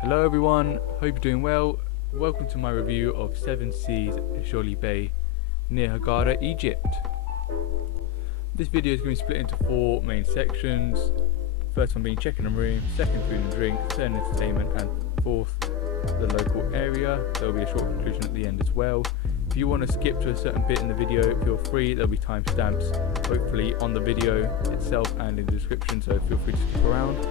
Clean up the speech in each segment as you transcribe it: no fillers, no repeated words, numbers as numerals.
Hello everyone, hope you're doing well. Welcome to my review of 7 Seas Jolie Bay near Hagara, Egypt. This video is going to be split into 4 main sections. First one being check-in and room, second food and drink, third entertainment, and fourth the local area. There will be a short conclusion at the end as well. If you want to skip to a certain bit in the video, feel free. There will be timestamps hopefully on the video itself and in the description, so feel free to skip around.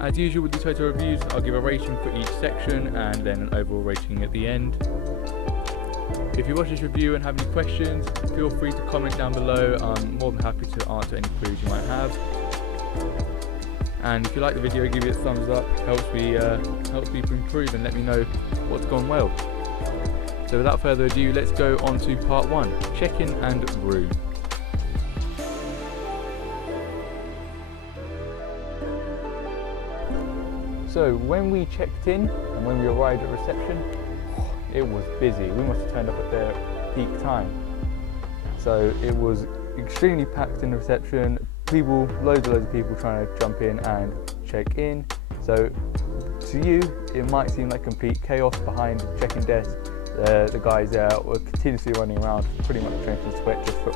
As usual with these photo reviews, I'll give a rating for each section and then an overall rating at the end. If you watch this review and have any questions, feel free to comment down below. I'm more than happy to answer any queries you might have. And if you like the video, give it a thumbs up. Helps me to improve and let me know what's gone well. So without further ado, let's go on to part 1, check-in and room. So when we checked in and when we arrived at reception, it was busy. We must have turned up at their peak time. So it was extremely packed in the reception. People, loads of people trying to jump in and check in. So to you, it might seem like complete chaos behind the check-in desk. The guys there were continuously running around, pretty much drenched in sweat, just for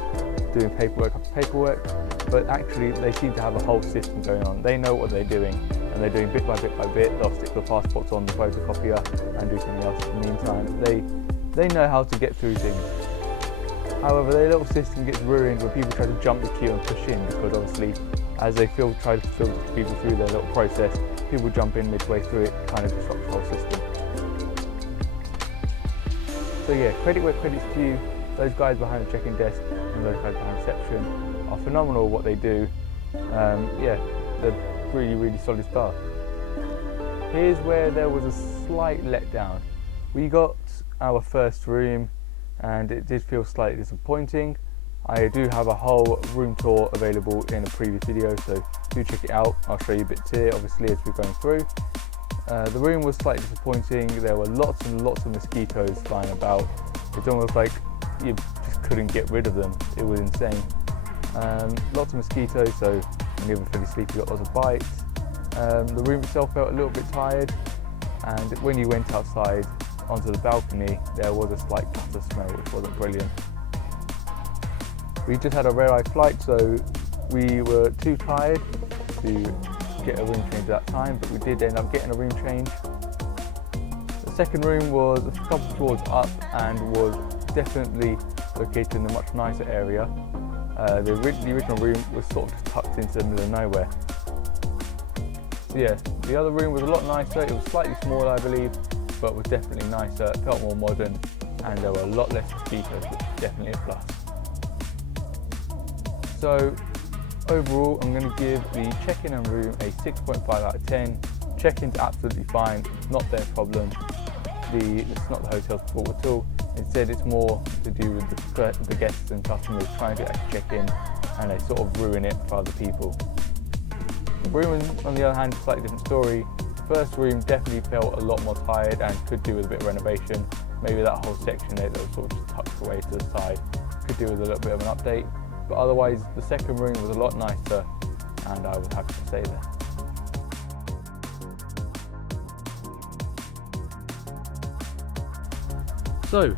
doing paperwork after paperwork. But actually, they seem to have a whole system going on. They know what they're doing, and they're doing bit by bit by bit. They'll stick the passports on the photocopier and do something else in the meantime. They know how to get through things. However, their little system gets ruined when people try to jump the queue and push in, because obviously, as they try to filter people through their little process, people jump in midway through it, kind of disrupts the whole system. So yeah, credit where credit's due. Those guys behind the check-in desk and those guys behind reception are phenomenal at what they do. Yeah, they're really solid staff. Here's where there was a slight letdown. We got our first room and it did feel slightly disappointing. I do have a whole room tour available in a previous video, so do check it out. I'll show you bits here, obviously, as we're going through. The room was slightly disappointing. There were lots and lots of mosquitoes flying about. It's almost like you just couldn't get rid of them. It was insane. Lots of mosquitoes, so when you're feeling sleepy, you got lots of bites. The room itself felt a little bit tired, and when you went outside onto the balcony, there was a slight gutter smell, which wasn't brilliant. We just had a red-eye flight, so we were too tired to get a room change at that time, but we did end up getting a room change. The second room was a couple of floors up and was definitely located in a much nicer area. The original room was sort of tucked into the middle of nowhere. So yeah, the other room was a lot nicer. It was slightly smaller, I believe, but was definitely nicer. It felt more modern, and there were a lot less mosquitoes, which is definitely a plus. So overall, I'm going to give the check-in and room a 6.5 out of 10. Check-in's absolutely fine, it's not their problem. It's not the hotel's fault at all. Instead, it's more to do with the guests and customers trying to actually check in, and they sort of ruin it for other people. The room, on the other hand, is a slightly different story. The first room definitely felt a lot more tired and could do with a bit of renovation. Maybe that whole section there that was sort of just tucked away to the side could do with a little bit of an update. But otherwise, the second room was a lot nicer, and I was happy to stay there. So,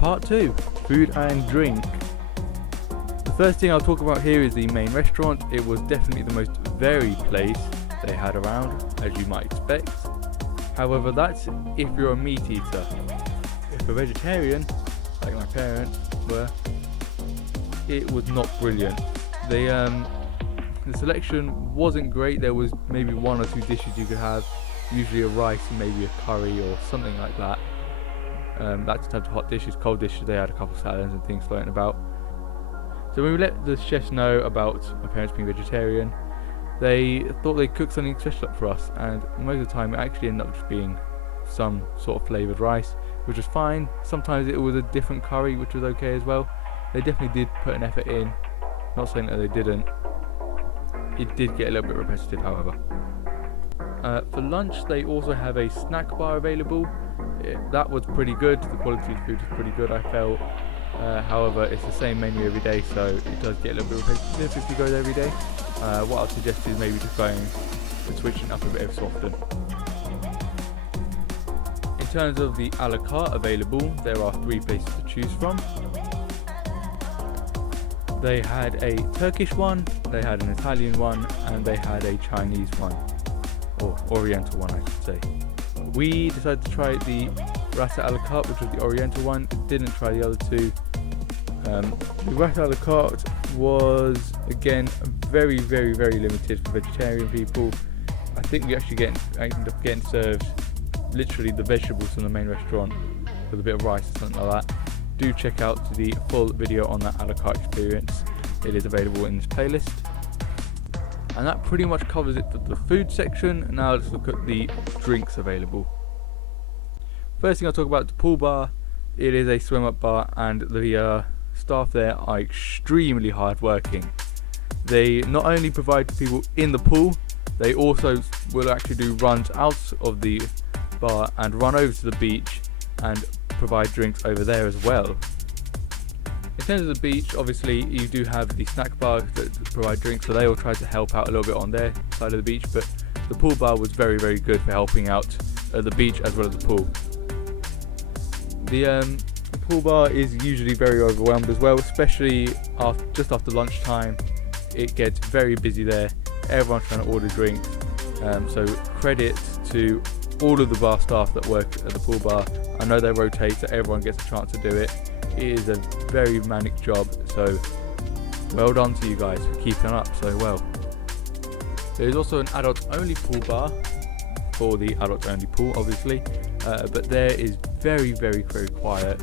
part 2, food and drink. The first thing I'll talk about here is the main restaurant. It was definitely the most varied place they had around, as you might expect. However, that's if you're a meat eater. If a vegetarian, like my parents were, it was not brilliant. The selection wasn't great. There was maybe 1 or 2 dishes you could have, usually a rice and maybe a curry or something like that. That's the type of hot dishes. Cold dishes, they had a couple of salads and things floating about. So when we let the chefs know about my parents being vegetarian, they thought they'd cook something special up for us, and most of the time it actually ended up just being some sort of flavoured rice, which was fine. Sometimes it was a different curry, which was okay as well. They definitely did put an effort in, not saying that they didn't. It did get a little bit repetitive, however. For lunch, they also have a snack bar available. That was pretty good. The quality of the food was pretty good, I felt. However, it's the same menu every day, so it does get a little bit repetitive if you go there every day. What I'll suggest is maybe just going and switching up a bit every so often. terms of the a la carte available, there are 3 places to choose from. They had a Turkish one, they had an Italian one, and they had a Chinese one, or Oriental one I should say. We decided to try the Rasa a la carte, which was the Oriental one. Didn't try the other 2. The Rasa a la carte was again very limited for vegetarian people. I think we actually ended up getting served literally the vegetables from the main restaurant with a bit of rice or something like that. Do check out the full video on that a la carte experience. It is available in this playlist. And that pretty much covers it for the food section. Now let's look at the drinks available. First thing I'll talk about, the pool bar. It is a swim up bar, and the staff there are extremely hard working. They not only provide to people in the pool, they also will actually do runs out of the bar and run over to the beach and provide drinks over there as well. In terms of the beach, obviously you do have the snack bars that provide drinks, so they will try to help out a little bit on their side of the beach, but the pool bar was very good for helping out at the beach as well as the pool. The pool bar is usually very overwhelmed as well, especially just after lunchtime. It gets very busy there, everyone's trying to order drinks, so credit to all of the bar staff that work at the pool bar. I know they rotate so everyone gets a chance to do it. It is a very manic job, so well done to you guys for keeping up so well. There is also an adult only pool bar for the adult only pool obviously, but there is very quiet.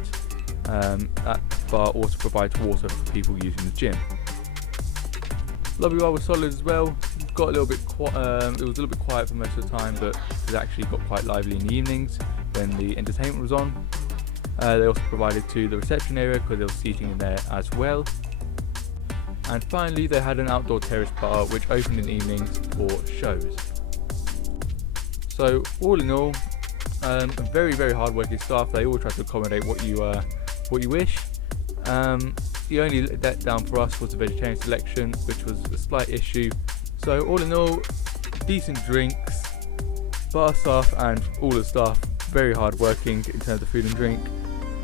That bar also provides water for people using the gym. Lobby bar was solid as well. Got a little bit it was a little bit quiet for most of the time, but it actually got quite lively in the evenings when the entertainment was on. They also provided to the reception area because there was seating in there as well. And finally they had an outdoor terrace bar which opened in the evenings for shows. So all in all, very hard working staff. They all try to accommodate what you wish. The only letdown for us was the vegetarian selection, which was a slight issue. So all in all, decent drinks, bar staff and all the staff very hard working in terms of food and drink.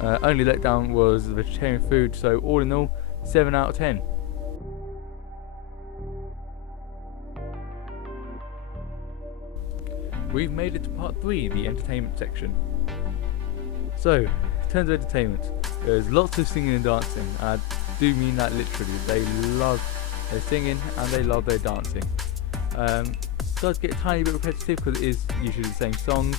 Only letdown was the vegetarian food, so all in all 7 out of 10. We've made it to part 3, the entertainment section. So, in terms of entertainment, there's lots of singing and dancing. I do mean that literally. They love their singing and they love their dancing. It does get a tiny bit repetitive because it is usually the same songs,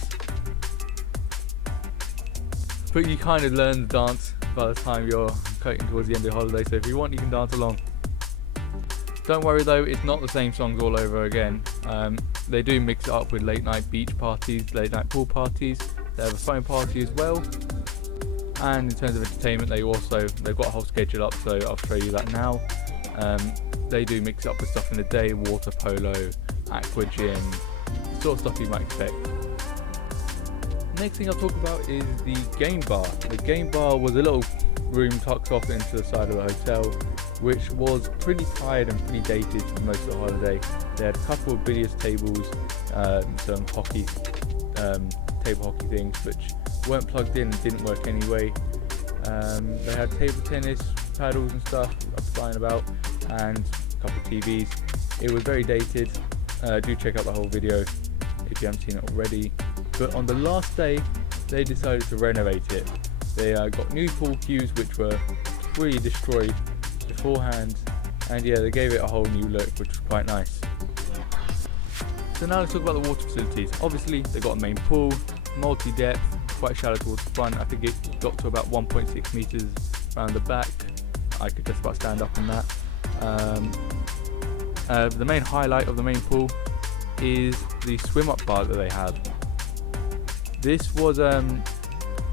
but you kind of learn the dance by the time you're cutting towards the end of the holiday, so if you want you can dance along. Don't worry though, it's not the same songs all over again. They do mix it up with late night beach parties, late night pool parties. They have a phone party as well. And in terms of entertainment, they've got a whole schedule up, so I'll show you that now. They do mix it up with stuff in the day, water polo, aqua gym, the sort of stuff you might expect. Next thing I'll talk about is the game bar. The game bar was a little room tucked off into the side of the hotel, which was pretty tired and pretty dated for most of the holiday. They had a couple of billiards tables, some hockey, table hockey things, which weren't plugged in and didn't work anyway. They had table tennis, paddles and stuff flying about, and a couple of TVs. It was very dated. Do check out the whole video if you haven't seen it already. But on the last day, they decided to renovate it. They got new pool cues which were pretty destroyed beforehand, and yeah, they gave it a whole new look, which was quite nice. So now let's talk about the water facilities. Obviously, they got a main pool, multi-depth, quite shallow towards the front. I think it got to about 1.6 meters around the back. I could just about stand up in that. The main highlight of the main pool is the swim up bar that they have. This was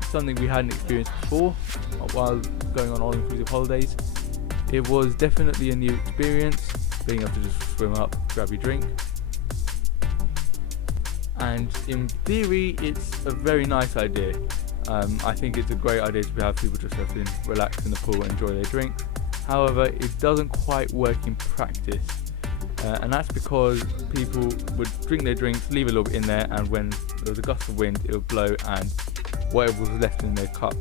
something we hadn't experienced before while going on all-inclusive holidays. It was definitely a new experience, being able to just swim up, grab your drink. And in theory, it's a very nice idea. I think it's a great idea to have people just have to relax in the pool and enjoy their drinks. However, it doesn't quite work in practice. And that's because people would drink their drinks, leave a little bit in there, and when there was a gust of wind, it would blow and whatever was left in their cup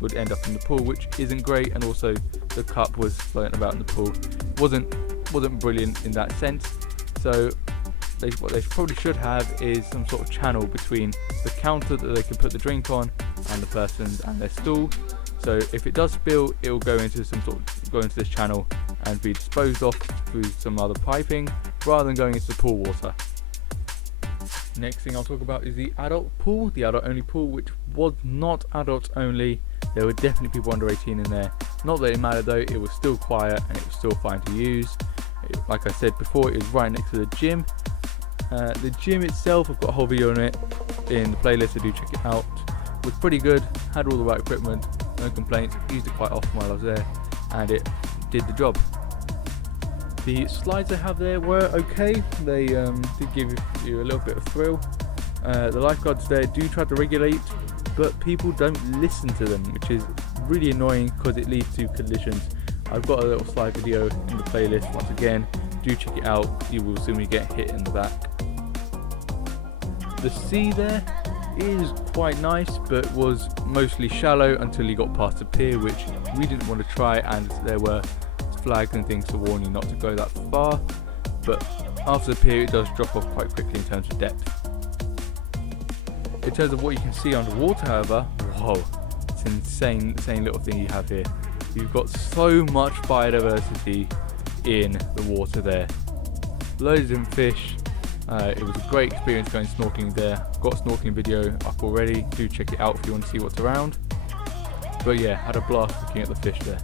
would end up in the pool, which isn't great. And also the cup was floating about in the pool. Wasn't brilliant in that sense. So what they probably should have is some sort of channel between the counter that they can put the drink on and the person and their stool. So if it does spill, it will go into this channel and be disposed of through some other piping rather than going into the pool water. Next thing I'll talk about is the adult pool, the adult only pool, which was not adults only. There were definitely people under 18 in there. Not that it mattered though, it was still quiet and it was still fine to use. Like I said before, it was right next to the gym. The gym itself, I've got a whole video on it in the playlist, so do check it out. It was pretty good, had all the right equipment, no complaints, used it quite often while I was there, and it did the job. The slides I have there were okay, they did give you a little bit of thrill. The lifeguards there do try to regulate, but people don't listen to them, which is really annoying because it leads to collisions. I've got a little slide video in the playlist once again, do check it out, you will soon get hit in the back. The sea there is quite nice, but was mostly shallow until you got past the pier, which we didn't want to try, and there were flags and things to warn you not to go that far. But after the pier it does drop off quite quickly in terms of depth. In terms of what you can see underwater, however, whoa, it's an insane little thing you have here. You've got so much biodiversity in the water there. Loads of different fish. It was a great experience going snorkeling there. Got a snorkeling video up already, do check it out if you want to see what's around. But yeah, had a blast looking at the fish there.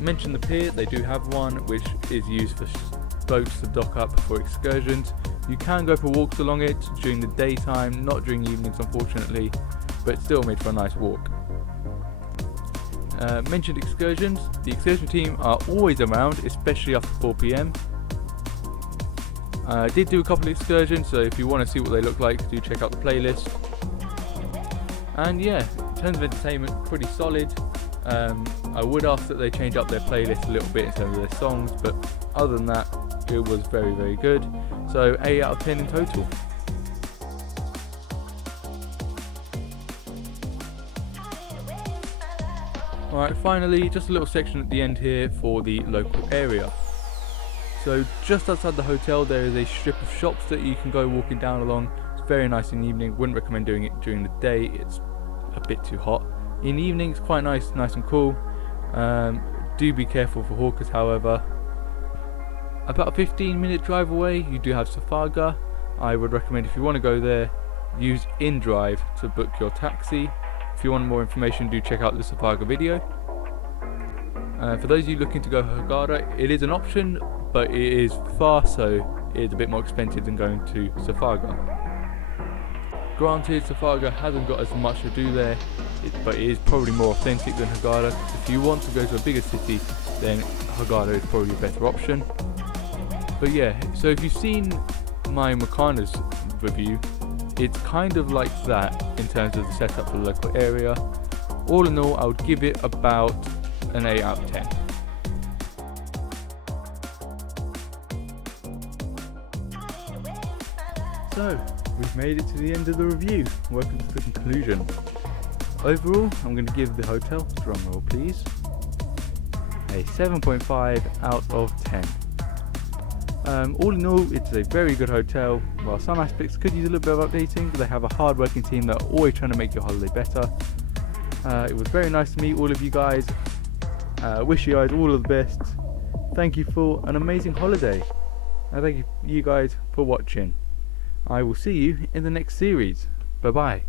Mentioned the pier, they do have one which is used for boats to dock up for excursions. You can go for walks along it during the daytime, not during evenings unfortunately, but it's still made for a nice walk. Mentioned excursions, the excursion team are always around, especially after 4 PM. I did do a couple of excursions, so if you want to see what they look like, do check out the playlist. And yeah, in terms of entertainment, pretty solid. I would ask that they change up their playlist a little bit in terms of their songs, but other than that, it was very good. So 8 out of 10 in total. Alright, finally, just a little section at the end here for the local area. So just outside the hotel there is a strip of shops that you can go walking down along. It's very nice in the evening, wouldn't recommend doing it during the day, it's a bit too hot. In the evening it's quite nice and cool. Do be careful for hawkers however. About a 15-minute drive away you do have Safaga. I would recommend if you want to go there, use InDrive to book your taxi. If you want more information, do check out the Safaga video. For those of you looking to go Hurghada, it is an option, but it is it is a bit more expensive than going to Safaga. Granted, Safaga hasn't got as much to do there, but it is probably more authentic than Hurghada. If you want to go to a bigger city, then Hurghada is probably a better option. But yeah, so if you've seen my Makana's review, it's kind of like that in terms of the setup for the local area. All in all, I would give it about an 8 out of 10. So, we've made it to the end of the review. Welcome to the conclusion. Overall, I'm going to give the hotel, drumroll please, a 7.5 out of 10. All in all, it's a very good hotel. While some aspects could use a little bit of updating, they have a hard-working team that are always trying to make your holiday better. It was very nice to meet all of you guys. Wish you guys all of the best. Thank you for an amazing holiday. And thank you guys for watching. I will see you in the next series. Bye bye.